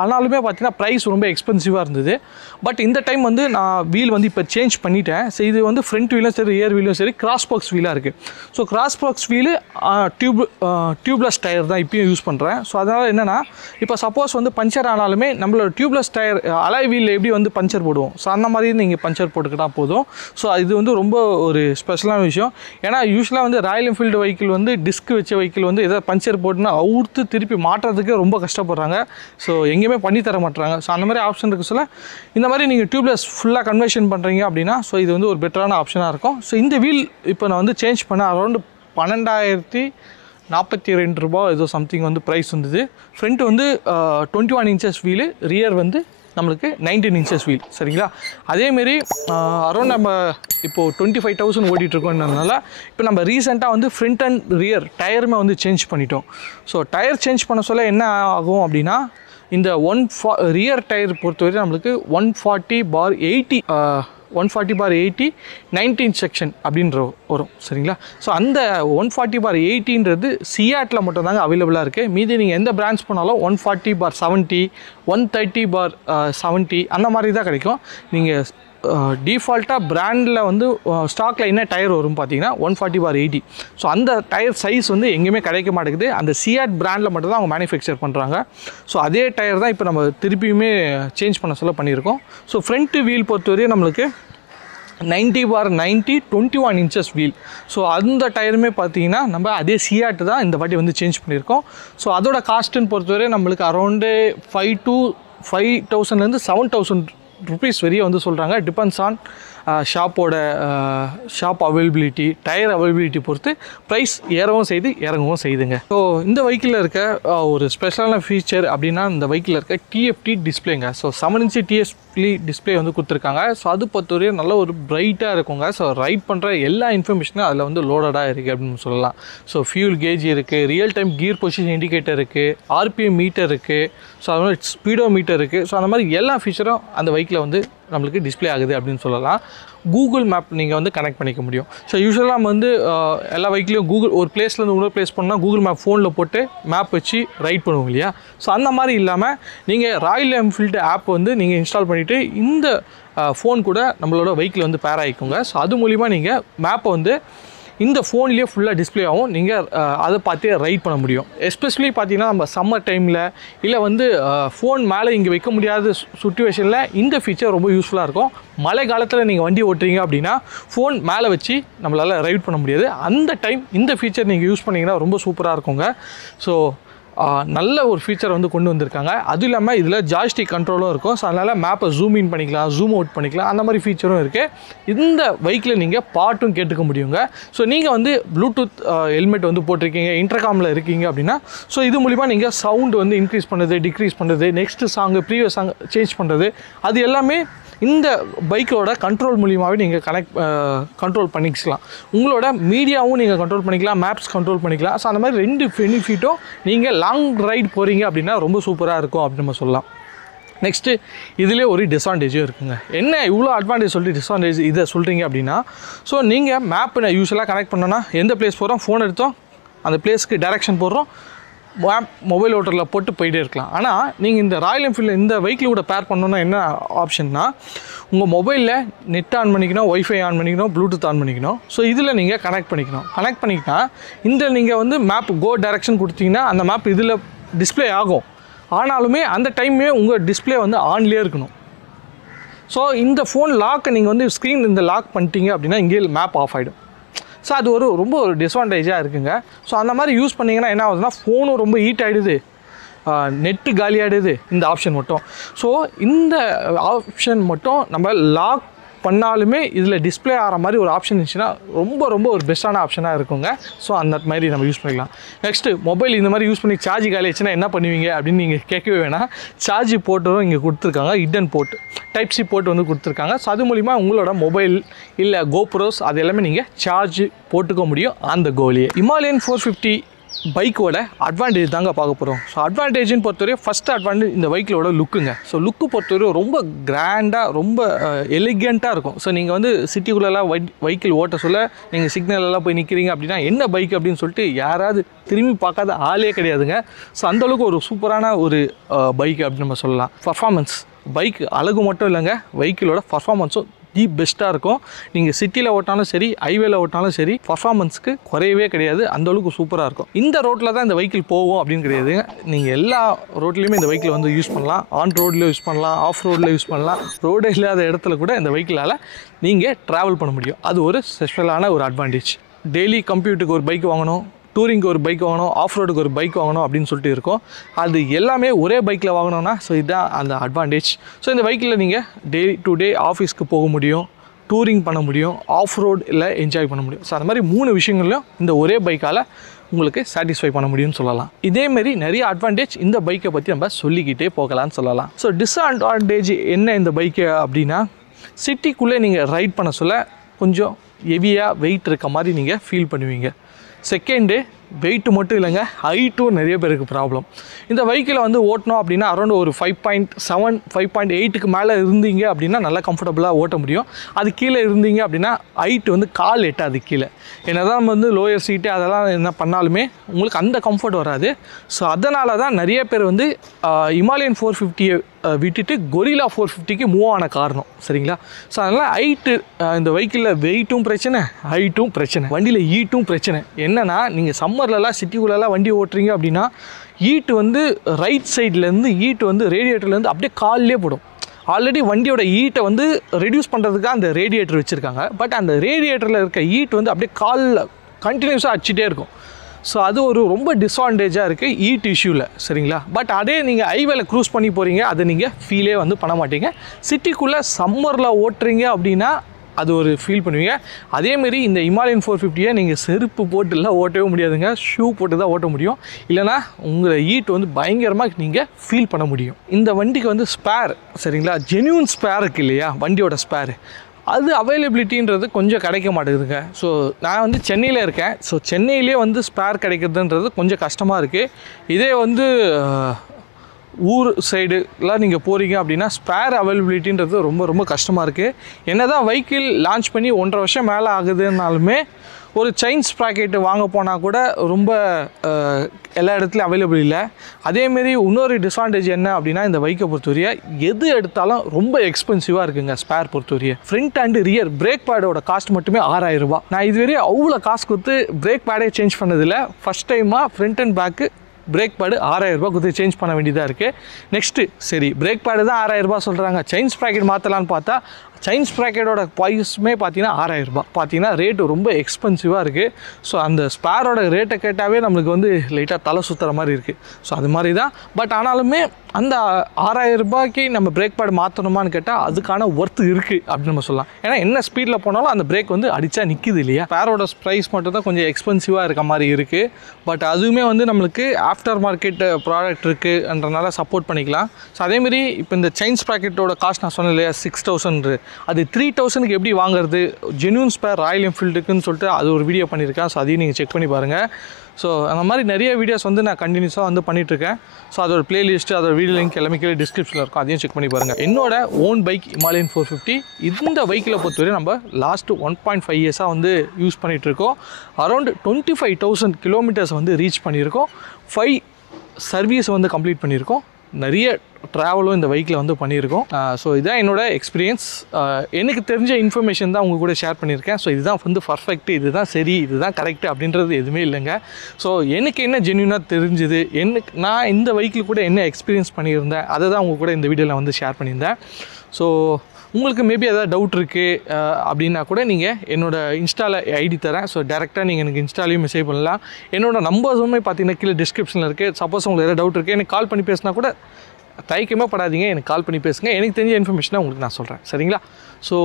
ஆனாலுமே பார்த்தீங்கன்னா ப்ரைஸ் ரொம்ப எக்ஸ்பென்சிவாக இருந்தது. பட் இந்த டைம் வந்து நான் வீல் வந்து இப்போ சேஞ்ச் பண்ணிட்டேன். ஸோ இது வந்து ஃப்ரண்ட் வீலும் சரி ரியர் வீலும் சரி கிராஸ் ஸ்போக்ஸ் வீலாக இருக்குது. So cross spokes wheel tubeless tyre தான் இப்போயும் யூஸ் பண்ணுறேன். ஸோ அதனால் என்னென்னா, இப்போ சப்போஸ் வந்து பஞ்சர் ஆனாலுமே நம்மளோட டியூப்லெஸ் டயர் அலாய் வீலில் எப்படி வந்து பஞ்சர் போடுவோம், ஸோ அந்த மாதிரி நீங்கள் பஞ்சர் போட்டுக்கிட்டால் போதும். ஸோ இது வந்து ரொம்ப ஒரு ஸ்பெஷலான விஷயம். ஏன்னா யூஸ்வலாக வந்து ராயல் என்ஃபீல்டு வெஹிக்கிள் வந்து டிஸ்க் வச்ச வெஹிக்கிள் வந்து எதாவது பஞ்சர் போட்டுன்னா அவுர்த்து திருப்பி மாட்டுறதுக்கே ரொம்ப கஷ்டப்படுறாங்க. ஸோ எங்கேயுமே பண்ணி தர மாட்டுறாங்க. ஸோ அந்த மாதிரி ஆப்ஷன் இருக்குது. சொல்ல இந்த மாதிரி நீங்கள் டியூப்லெஸ் ஃபுல்லாக கன்வர்ஷன் பண்ணுறீங்க அப்படின்னா ஸோ இது வந்து ஒரு பெட்டரான ஆப்ஷனாக இருக்கும். ஸோ இந்த வீல் இப்போ நான் வந்து சேஞ்ச் பண்ண அரௌண்டு 12,042 ரூபா ஏதோ சம்திங் வந்து ப்ரைஸ் வந்தது. ஃப்ரண்ட் வந்து 21 inches வீலு, ரியர் வந்து நம்மளுக்கு 19 inches வீல் சரிங்களா. அதேமாரி அரௌண்ட் நம்ம இப்போது 25,000 ஓடிட்டுருக்கோன்றதுனால இப்போ நம்ம ரீசெண்டாக வந்து ஃப்ரண்ட் அண்ட் ரியர் டயருமே வந்து சேஞ்ச் பண்ணிட்டோம். ஸோ டயர் சேஞ்ச் பண்ண சொல்ல என்ன ஆகும் அப்படின்னா, இந்த ரியர் டயர் பொறுத்தவரை நம்மளுக்கு 140/80 19 செக்ஷன் அப்படின்ற வரும் சரிங்களா. ஸோ அந்த 140/80ன்றது சியாட்டில் மட்டும் தாங்க அவைலபிளாக இருக்குது. மீதி நீங்கள் எந்த பிரான்ச் போனாலும் 140/70 130/70 அந்த மாதிரி தான் கிடைக்கும். நீங்கள் டிஃபால்ட்டாக பிராண்டில் வந்து ஸ்டாக்கில் என்ன டயர் வரும் பார்த்தீங்கன்னா 140/80. ஸோ அந்த டயர் சைஸ் வந்து எங்கேயுமே கிடைக்க மாட்டேங்குது. அந்த சியாட் பிராண்டில் மட்டும் தான் அவங்க மேனுஃபேக்சர் பண்ணுறாங்க. ஸோ அதே டயர் தான் இப்போ நம்ம திருப்பியுமே சேஞ்ச் பண்ண சொல்ல பண்ணியிருக்கோம். ஸோ ஃப்ரண்ட்டு வீல் பொறுத்தவரையும் நம்மளுக்கு 90/90 21 inches வீல். ஸோ அந்த டயருமே பார்த்தீங்கன்னா நம்ம அதே சியாட்டு தான் இந்த வாட்டி வந்து சேஞ்ச் பண்ணியிருக்கோம். ஸோ அதோட காஸ்ட்டுன்னு பொறுத்தவரை நம்மளுக்கு அரௌண்டு 5,000 7,000 rupees வரையும் வந்து சொல்கிறாங்க. Depends on shop availability, tyre availability பொறுத்து ப்ரைஸ் ஏறவும் செய்து இறங்கவும் செய்துங்க. ஸோ இந்த வெஹிக்கிளில் இருக்க ஒரு ஸ்பெஷலான ஃபீச்சர் அப்படின்னா இந்த வெஹிக்கிளில் இருக்க டிஎஃப்டி டிஸ்பிளேங்க. ஸோ 7 inch டிஎஃப்டி டிஸ்பிளே வந்து கொடுத்துருக்காங்க. ஸோ அது பொறுத்தவரையும் நல்ல ஒரு பிரைட்டாக இருக்குங்க. ஸோ ரைட் பண்ணுற எல்லா இன்ஃபர்மேஷனும் அதில் வந்து லோடடாக இருக்குது அப்படின்னு சொல்லலாம். ஸோ ஃபியூல் கேஜ் இருக்குது, real time gear position indicator இருக்குது, ஆர்பிஎம் மீட்டர் இருக்குது, ஸோ அது மாதிரி ஸ்பீடோ மீட்டர் இருக்குது. ஸோ அந்த மாதிரி எல்லா ஃபீச்சரும் அந்த வெஹிக்கிளில் வந்து நம்மளுக்கு டிஸ்ப்ளே ஆகுது அப்படின்னு சொல்லலாம். கூகுள் மேப் நீங்கள் வந்து கனெக்ட் பண்ணிக்க முடியும். ஸோ யூஸ்வலாக நம்ம வந்து எல்லா பைக்லேயும் கூகுள் ஒரு பிளேஸ்லேருந்து இன்னொரு பிளேஸ் பண்ணால் கூகுள் மேப் ஃபோனில் போட்டு மேப் வச்சு ரைட் பண்ணுவோம் இல்லையா. ஸோ அந்த மாதிரி இல்லாமல் நீங்கள் ராயல் என்ஃபீல்டு ஆப் வந்து நீங்கள் இன்ஸ்டால் பண்ணிவிட்டு இந்த ஃபோன் கூட நம்மளோட வெஹிக்கிள் வந்து பேர் ஆகிக்கோங்க. ஸோ அது மூலிமா நீங்கள் மேப்பை வந்து இந்த ஃபோன்லேயே ஃபுல்லாக டிஸ்ப்ளே ஆகும். நீங்கள் அதை பார்த்தே ரைட் பண்ண முடியும். எஸ்பெஷலி பார்த்தீங்கன்னா நம்ம சம்மர் டைமில் இல்லை வந்து ஃபோன் மேலே இங்கே வைக்க முடியாத சுச்சுவேஷனில் இந்த ஃபீச்சர் ரொம்ப யூஸ்ஃபுல்லாக இருக்கும். மழை காலத்தில் நீங்கள் வண்டி ஓட்டுறீங்க அப்படின்னா ஃபோன் மேலே வச்சு நம்மளால் ரைட் பண்ண முடியாது. அந்த டைம் இந்த ஃபீச்சர் நீங்கள் யூஸ் பண்ணிங்கன்னா ரொம்ப சூப்பராக இருக்குங்க. ஸோ நல்ல ஒரு ஃபீச்சர் வந்து கொண்டு வந்திருக்காங்க. அதுவும் இல்லாமல் இதில் ஜாய்ஸ்டிக் கண்ட்ரோலும் இருக்கும். ஸோ அதனால் மேப்பை ஜூம் இன் பண்ணிக்கலாம், ஜூம் அவுட் பண்ணிக்கலாம், அந்த மாதிரி ஃபீச்சரும் இருக்குது. இந்த பைக்கில் நீங்கள் பாட்டும் கேட்டுக்க முடியுங்க. ஸோ நீங்கள் வந்து ப்ளூடூத் ஹெல்மெட் வந்து போட்டிருக்கீங்க, இன்டர்காமில் இருக்கீங்க அப்படின்னா ஸோ இது மூலிமா நீங்கள் சவுண்டு வந்து இன்க்ரீஸ் பண்ணுறது, டிக்ரீஸ் பண்ணுறது, next song previous song change பண்ணுறது, அது எல்லாமே இந்த பைக்கோட கண்ட்ரோல் மூலியமாகவே நீங்கள் கண்ட்ரோல் பண்ணிக்கலாம். உங்களோட மீடியாவும் நீங்கள் கண்ட்ரோல் பண்ணிக்கலாம், மேப்ஸ் கண்ட்ரோல் பண்ணிக்கலாம். ஸோ அந்த மாதிரி 2 பெனிஃபிட்டும் நீங்கள் லாங் ரைட் போகிறீங்க அப்படின்னா ரொம்ப சூப்பராக இருக்கும் அப்படின்னு நம்ம சொல்லலாம். நெக்ஸ்ட்டு இதிலே ஒரு டிஸ்அட்வான்டேஜும் இருக்குங்க. என்ன இவ்வளோ அட்வான்டேஜ் சொல்லிட்டு டிஸ்அட்வான்டேஜ் இதை சொல்கிறீங்க அப்படின்னா, ஸோ நீங்கள் மேப்பை நான் யூஸ்வலாக கனெக்ட் பண்ணோன்னா எந்த பிளேஸ் போகிறோம், ஃபோன் எடுத்தோம், அந்த பிளேஸ்க்கு டைரெக்ஷன் போடுறோம், மேப் மொபைல் ஓட்டரில் போட்டு போயிட்டே இருக்கலாம். ஆனால் நீங்கள் இந்த ராயல் என்ஃபீல்டு இந்த வெஹிக்கிள் கூட பேர் பண்ணணுன்னா என்ன ஆப்ஷன்னா, உங்கள் மொபைலில் நெட் ஆன் பண்ணிக்கணும், ஒய்ஃபை ஆன் பண்ணிக்கணும், ப்ளூடூத் ஆன் பண்ணிக்கணும். ஸோ இதில் நீங்கள் கனெக்ட் பண்ணிக்கிட்டால் இந்த நீங்கள் வந்து மேப் கோ டைரெக்ஷன் கொடுத்தீங்கன்னா அந்த மேப் இதில் டிஸ்ப்ளே ஆகும். ஆனாலுமே அந்த டைமே உங்கள் டிஸ்ப்ளே வந்து ஆன்லேயே இருக்கணும். ஸோ இந்த ஃபோன் லாக்கை நீங்கள் வந்து ஸ்க்ரீன் இந்த லாக் பண்ணிட்டீங்க அப்படின்னா இங்கே மேப் ஆஃப் ஆகிடும். ஸோ அது ரொம்ப ஒரு டிஸ்அட்வான்டேஜாக இருக்குங்க. ஸோ அந்த மாதிரி யூஸ் பண்ணிங்கன்னா என்ன ஆகுதுன்னா ஃபோனும் ரொம்ப ஹீட் ஆகிடுது, நெட்டு காலியாகிடுது இந்த ஆப்ஷன் மட்டும். ஸோ இந்த ஆப்ஷன் மட்டும் நம்ம லாக் பண்ணாலுமே இதில் டிஸ்ப்ளே ஆகிற மாதிரி ஒரு ஆப்ஷன் இருந்துச்சுன்னா ரொம்ப ஒரு பெஸ்ட்டான ஆப்ஷனாக இருக்குங்க. ஸோ அந்த மாதிரி நம்ம யூஸ் பண்ணிக்கலாம். நெக்ஸ்ட்டு மொபைல் இந்த மாதிரி யூஸ் பண்ணி சார்ஜ் காலி ஆச்சுன்னா என்ன பண்ணுவீங்க அப்படின்னு நீங்கள் கேட்கவே வேணாம். சார்ஜ் போர்ட்டும் இங்கே கொடுத்துருக்காங்க, hidden port, type C port வந்து கொடுத்துருக்காங்க. ஸோ அது மூலிமா உங்களோட மொபைல் இல்லை கோப்ரோஸ் அது எல்லாமே நீங்கள் சார்ஜ் போட்டுக்க முடியும் அந்த கோலியே. ஹிமாலயன் 450 பைக்கோட அட்வான்டேஜ் தாங்க பார்க்க போகிறோம். ஸோ அட்வான்டேஜ்னு பொறுத்தவரையும் ஃபஸ்ட் அட்வான்டேஜ் இந்த பைக்கிலோட லுக்குங்க. ஸோ லுக்கு பொறுத்தவரையும் ரொம்ப கிராண்டாக, ரொம்ப எலிகெண்ட்டாக இருக்கும். ஸோ நீங்கள் வந்து சிட்டிக்குள்ளெல்லாம் வெஹிக்கிள் ஓட்ட சொல்ல நீங்கள் சிக்னலெல்லாம் போய் நிற்கிறீங்க அப்படின்னா என்ன பைக் அப்படின்னு சொல்லிட்டு யாராவது திரும்பி பார்க்காத ஆளே கிடையாதுங்க. ஸோ அந்தளவுக்கு ஒரு சூப்பரான ஒரு பைக் அப்படின்னு நம்ம சொல்லலாம். பர்ஃபார்மன்ஸ் பைக் அழகு மட்டும் இல்லைங்க, வெஹிக்கிளோட பர்ஃபார்மன்ஸும் தி பெஸ்ட்டாக இருக்கும். நீங்கள் சிட்டியில் ஓட்டினாலும் சரி, ஹைவேல ஓட்டினாலும் சரி, பர்ஃபார்மன்ஸ்க்கு குறையவே கிடையாது. அந்தளவுக்கு சூப்பராக இருக்கும். இந்த ரோட்டில் தான் இந்த வெஹிக்கிள் போகும் அப்படின்னு கிடையாது. நீங்கள் எல்லா ரோட்லேயுமே இந்த வெஹிக்கிள் வந்து யூஸ் பண்ணலாம். ஆன் ரோட்லேயும் யூஸ் பண்ணலாம், ஆஃப் ரோடில் யூஸ் பண்ணலாம். ரோடே இல்லாத இடத்துல கூட இந்த வெஹிக்கிளால் நீங்கள் ட்ராவல் பண்ண முடியும். அது ஒரு ஸ்பெஷலான ஒரு அட்வான்டேஜ். டெய்லி கம்ப்யூட்டருக்கு ஒரு பைக் வாங்கணும், டூரிங்க்கு ஒரு பைக் வாங்கணும், ஆஃப் ரோடுக்கு ஒரு பைக் வாங்கணும் அப்படின்னு சொல்லிட்டு இருக்கும். அது எல்லாமே ஒரே பைக்கில் வாங்கணும்னா ஸோ இதுதான் அந்த அட்வான்டேஜ். ஸோ இந்த பைக்கில் நீங்கள் டே டு டே ஆஃபீஸ்க்கு போக முடியும், டூரிங் பண்ண முடியும், ஆஃப் ரோடில் என்ஜாய் பண்ண முடியும். ஸோ அந்த மாதிரி 3 விஷயங்களையும் இந்த ஒரே பைக்கால் உங்களுக்கு சாட்டிஸ்ஃபை பண்ண முடியும்னு சொல்லலாம். இதேமாரி நிறைய அட்வான்டேஜ் இந்த பைக்கை பற்றி நம்ம சொல்லிக்கிட்டே போகலான்னு சொல்லலாம். ஸோ டிஸ்அட்வான்டேஜ் என்ன இந்த பைக்கு அப்படின்னா, சிட்டிக்குள்ளே நீங்கள் ரைட் பண்ண சொல்ல கொஞ்சம் ஹெவியாக வெயிட் இருக்க மாதிரி நீங்கள் ஃபீல் பண்ணுவீங்க. செகண்டு வெயிட்டு மட்டும் இல்லைங்க, ஹைட்டும் நிறைய பேருக்கு ப்ராப்ளம். இந்த வெஹிக்கிளை வந்து ஓட்டணும் அப்படின்னா அரௌண்ட் ஒரு 5.7 5.8க்கு மேலே இருந்தீங்க அப்படின்னா நல்லா கம்ஃபர்டபுளாக ஓட்ட முடியும். அது கீழே இருந்தீங்க அப்படின்னா ஹைட்டு வந்து கால் எட்டாது கீழே. என்ன தான் நம்ம வந்து லோயர் சீட்டு அதெல்லாம் என்ன பண்ணாலுமே உங்களுக்கு அந்த கம்ஃபர்ட் வராது. ஸோ அதனால தான் நிறைய பேர் வந்து ஹிமாலயன் 450 விட்டுட்டு கொரில்லா 450க்கு மூவ் ஆன காரணம். சரிங்களா? ஸோ அதனால் ஹைட்டு இந்த வெஹிக்கிளில் வெயிட்டும் பிரச்சனை, ஹைட்டும் பிரச்சனை, வண்டியில் ஹீட்டும் பிரச்சனை. என்னென்னா நீங்கள் சம்மர்லலாம் சிட்டிக்குள்ளெல்லாம் வண்டி ஓட்டுறீங்க அப்படின்னா ஹீட்டு வந்து ரைட் சைட்லேருந்து ஹீட்டு வந்து ரேடியேட்டர்லேருந்து அப்படியே கால்லே போடும். ஆல்ரெடி வண்டியோட ஹீட்டை வந்து ரெடியூஸ் பண்ணுறதுக்காக அந்த ரேடியேட்டர் வச்சுருக்காங்க. பட் அந்த ரேடியேட்டரில் இருக்க ஹீட் வந்து அப்படியே காலில் கண்டினியூஸாக அடிச்சிட்டே இருக்கும். ஸோ அது ஒரு ரொம்ப டிஸ்அட்வான்டேஜாக இருக்குது ஹீட் இஷ்யூவில். சரிங்களா? பட் அதே நீங்கள் ஹைவேல க்ரூஸ் பண்ணி போகிறீங்க, அதை நீங்கள் ஃபீலே வந்து பண்ண மாட்டீங்க. சிட்டிக்குள்ளே சம்மரில் ஓட்டுறீங்க அப்படின்னா அது ஒரு ஃபீல் பண்ணுவீங்க. அதேமாரி இந்த ஹிமாலயன் 450 நீங்கள் செருப்பு போட்டுலாம் ஓட்டவே முடியாதுங்க, ஷூ போட்டு தான் ஓட்ட முடியும். இல்லைனா உங்களை ஹீட் வந்து பயங்கரமாக நீங்கள் ஃபீல் பண்ண முடியும். இந்த வண்டிக்கு வந்து ஸ்பேர், சரிங்களா, ஜென்யூன் ஸ்பேர் இருக்குது இல்லையா, வண்டியோட ஸ்பேரு, அது அவைலபிலிட்டின்றது கொஞ்சம் கிடைக்க மாட்டேங்குதுங்க. ஸோ நான் வந்து சென்னையில் இருக்கேன். ஸோ சென்னையிலே வந்து ஸ்பேர் கிடைக்கிறதுன்றது கொஞ்சம் கஷ்டமாக இருக்குது. இதே வந்து ஊர் சைடுலாம் நீங்கள் போகிறீங்க அப்படின்னா ஸ்பேர் அவைலபிலிட்டின்றது ரொம்ப ரொம்ப கஷ்டமாக இருக்குது. என்ன தான் வெஹிக்கிள் லான்ச் பண்ணி 1.5 வருஷம் மேலே ஆகுதுன்னாலுமே ஒரு செயின் ஸ்ப்ராக்கெட்டு வாங்க போனால் கூட ரொம்ப எல்லா இடத்துலையும் அவைலபிள் இல்லை. அதேமாரி இன்னொரு டிஸ்அட்வான்டேஜ் என்ன அப்படின்னா இந்த பைக்கை பொறுத்தவரைய எது எடுத்தாலும் ரொம்ப எக்ஸ்பென்சிவாக இருக்குங்க. ஸ்பேர் பொறுத்தவரைய ஃப்ரண்ட் அண்ட் ரியர் பிரேக் பேடோட காஸ்ட் மட்டுமே 6000 ரூபாய். நான் இதுவரையும் அவ்வளோ காசு கொடுத்து பிரேக் பேடே சேஞ்ச் பண்ணதில்லை. ஃபஸ்ட் டைமாக front and back brake pad 6000 ரூபாய் கொடுத்து சேஞ்ச் பண்ண வேண்டியதாக இருக்குது. நெக்ஸ்ட்டு சரி பிரேக் பேடு தான் 6000 ரூபாய் சொல்கிறாங்க, செயின் ஸ்ப்ராக்கெட் மாற்றலான்னு பார்த்தா செயின் ஸ்ப்ராக்கெட்டோட ப்ரைஸுமே பார்த்தீங்கன்னா 6000 ரூபாய். பார்த்தீங்கன்னா ரேட்டு ரொம்ப எக்ஸ்பென்சிவாக இருக்குது. ஸோ அந்த ஸ்பேரோட ரேட்டை கேட்டாவே நம்மளுக்கு வந்து லைட்டாக தலை சுற்றுற மாதிரி இருக்குது. ஸோ அது மாதிரி தான். பட் ஆனாலுமே அந்த 6000 ரூபாய்க்கு நம்ம பிரேக் பேட் மாற்றணுமான்னு கேட்டால் அதுக்கான ஒர்த்து இருக்குது அப்படின்னு நம்ம சொல்லலாம். ஏன்னா என்ன ஸ்பீடில் போனாலும் அந்த பிரேக் வந்து அடித்தா நிற்கிது இல்லையா. ஸ்பேரோட ப்ரைஸ் மட்டும் தான் கொஞ்சம் எக்ஸ்பென்சிவாக இருக்க மாதிரி இருக்குது. பட் அதுவுமே வந்து நம்மளுக்கு ஆஃப்டர் மார்க்கெட் ப்ராடக்ட் இருக்குன்றனால சப்போர்ட் பண்ணிக்கலாம். ஸோ அதேமாரி இப்போ இந்த செயின் ஸ்ப்ராக்கெட்டோட காஸ்ட் நான் சொன்னேன் இல்லையா 6000, அது 3000க்கு எப்படி வாங்குறது, ஜென்யூன் ஸ்பேர் ராயல் என்ஃபீல்டுக்குன்னு சொல்லிட்டு அது ஒரு வீடியோ பண்ணியிருக்கேன். ஸோ அதையும் நீங்கள் செக் பண்ணி பாருங்கள். ஸோ அந்த மாதிரி நிறைய வீடியோஸ் வந்து நான் கண்டினியூஸாக வந்து பண்ணிகிட்ருக்கேன். ஸோ அதோட பிளேலிஸ்ட்டு அதோட வீடியோ லிங்க் எல்லாமே கீழே டிஸ்கிரிப்ஷனில் இருக்கும், அதையும் செக் பண்ணி பாருங்கள். என்னோட ஓன் பைக் ஹிமாலயன் 450. இந்த பைக்கில் பொறுத்தவரை நம்ம லாஸ்ட்டு 1.5 இயர்ஸாக வந்து யூஸ் பண்ணிகிட்ருக்கோம். அரௌண்ட் 25,000 கிலோமீட்டர்ஸ் வந்து ரீச் பண்ணியிருக்கோம். 5 சர்வீஸ் வந்து கம்ப்ளீட் பண்ணியிருக்கோம். நிறைய ட்ராவலும் இந்த பைக்கில் வந்து பண்ணியிருக்கோம். ஸோ இதுதான் என்னோடய எக்ஸ்பீரியன்ஸ். எனக்கு தெரிஞ்ச இன்ஃபர்மேஷன் தான் உங்கள் கூட ஷேர் பண்ணியிருக்கேன். ஸோ இதுதான் வந்து பர்ஃபெக்ட், இதுதான் சரி, இதுதான் கரெக்ட் அப்படின்றது எதுவுமே இல்லைங்க. ஸோ எனக்கு என்ன ஜென்யூனாக தெரிஞ்சுது, நான் இந்த பைக்கில் கூட என்ன எக்ஸ்பீரியன்ஸ் பண்ணியிருந்தேன் அதை தான் உங்கள் கூட இந்த வீடியோவில் வந்து ஷேர் பண்ணியிருந்தேன். ஸோ உங்களுக்கு மேபி ஏதாவது டவுட் இருக்குது அப்படின்னா கூட நீங்கள் என்னோடய இன்ஸ்டாவில் ஐடி தரேன். ஸோ டேரெக்டாக நீங்கள் எனக்கு இன்ஸ்டாலையும் மெசேஜ் பண்ணலாம். என்னோடய நம்பர்ஸுமே பார்த்தீங்கன்னா கீழே டிஸ்கிரிப்ஷனில் இருக்குது. சப்போஸ் உங்களுக்கு ஏதாவது டவுட் இருக்குது எனக்கு கால் பண்ணி பேசினா கூட தயக்கமே படாதீங்க, எனக்கு கால் பண்ணி பேசுங்க. எனக்கு தெரிஞ்ச இன்ஃபர்மேஷனை உங்களுக்கு நான் சொல்கிறேன், சரிங்களா. ஸோ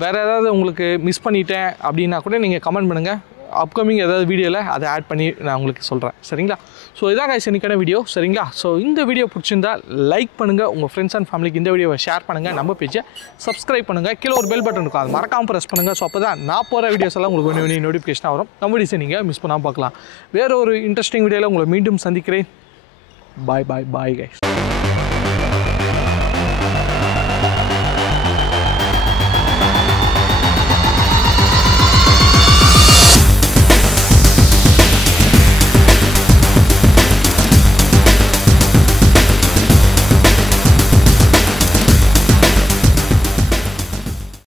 வேறு ஏதாவது உங்களுக்கு மிஸ் பண்ணிட்டேன் அப்படின்னா கூட நீங்கள் கமெண்ட் பண்ணுங்கள். அப்கமிங் ஏதாவது வீடியோவில் அதை ஆட் பண்ணி நான் உங்களுக்கு சொல்கிறேன், சரிங்களா. ஸோ இதான் கைஸ் இன்னைக்கான வீடியோ, சரிங்களா. ஸோ இந்த வீடியோ பிடிச்சிருந்தா லைக் பண்ணுங்கள், உங்கள் ஃப்ரெண்ட்ஸ் அண்ட் ஃபேமிலிக்கு இந்த வீடியோவை ஷேர் பண்ணுங்கள், நம்ம பேஜை சப்ஸ்கிரைப் பண்ணுங்கள். கீழே ஒரு பெல் பட்டன் இருக்கும், அது மறக்காமல் ப்ரெஸ் பண்ணுங்கள். ஸோ அப்போ தான் நான் போகிற வீடியோஸ் எல்லாம் உங்களுக்கு ஒன்று நோட்டிஃபிகேஷனாக வரும். நம்ம வீடியோஸை நீங்கள் மிஸ் பண்ணாமல் பார்க்கலாம். வேறு ஒரு இன்ட்ரெஸ்டிங் வீடியோவில் உங்களை மீண்டும் சந்திக்கிறேன். Bye guys.